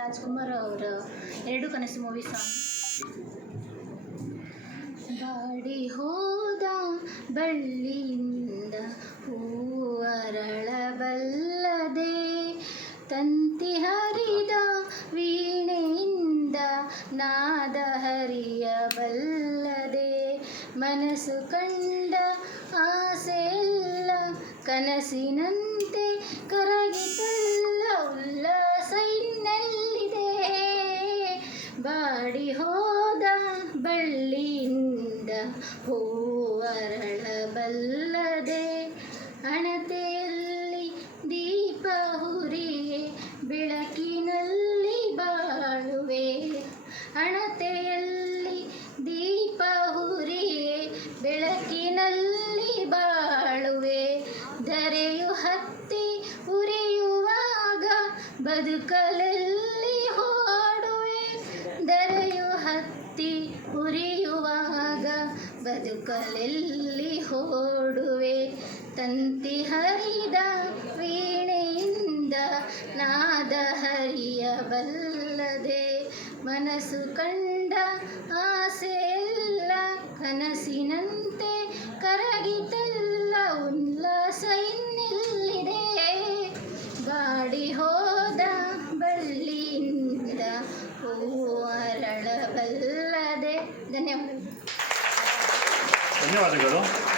ರಾಜ್ಕುಮಾರ್ ಅವರ 2 ಕನಸು movie song. Body ಹೋದ ಬಳ್ಳಿಯಿಂದ ಹೂವರಳಬಲ್ಲದೆ, ತಂತಿ ಹರಿದ ವೀಣೆಯಿಂದ ನಾದ ಹರಿಯಬಲ್ಲದೆ, ಮನಸ್ಸು ಕಂಡ ಆಸೆಯೆಲ್ಲ ಕನಸಿನಂತೆ ಕರಗಿತಲ್ಲ, ಉಲ್ಲಾಸ ಇನ್ನೆಲ್ಲಿದೆ. ಬಾಡಿ ಹೋದ ಬಳ್ಳಿಯಿಂದ ಹೂವರಳಬಲ್ಲದೆ, ಹಣತೆಯಲ್ಲಿ ದೀಪ ಹುರಿಯೇ ಬೆಳಕಿನಲ್ಲಿ ಬಾಳುವೆ, ಹಣತೆಯಲ್ಲಿ ದೀಪ ಹುರಿಯೇ ಬೆಳಕಿನಲ್ಲಿ ಬಾಳುವೆ. ಧರೆಯು ಹತ್ತಿ ಉರಿಯುವಾಗ ಬದುಕಲೆಲ್ಲಿ ಓಡುವೆ, ಧರೆಯು ಹತ್ತಿ ಉರಿಯುವಾಗ ಬದುಕಲೆಲ್ಲಿ ಓಡುವೆ. ತಂತಿ ಹರಿದ ವೀಣೆಯಿಂದ ನಾದ ಹರಿಯಬಲ್ಲದೆ, ಮನಸ್ಸು ಕಂಡ ಆಸೆಯೆಲ್ಲ ಕನಸಿನಂತೆ ಕರಗಿತಲ್ಲ, ಉಲ್ಲಾಸ ಇನ್ನೆಲ್ಲಿದೆ. ಬಾಡಿ ಹೋದ ಬಳ್ಳಿಯಿಂದ ಹೂವು ಅರಳಬಲ್ಲದೆ. ಧನ್ಯವಾದಗಳು.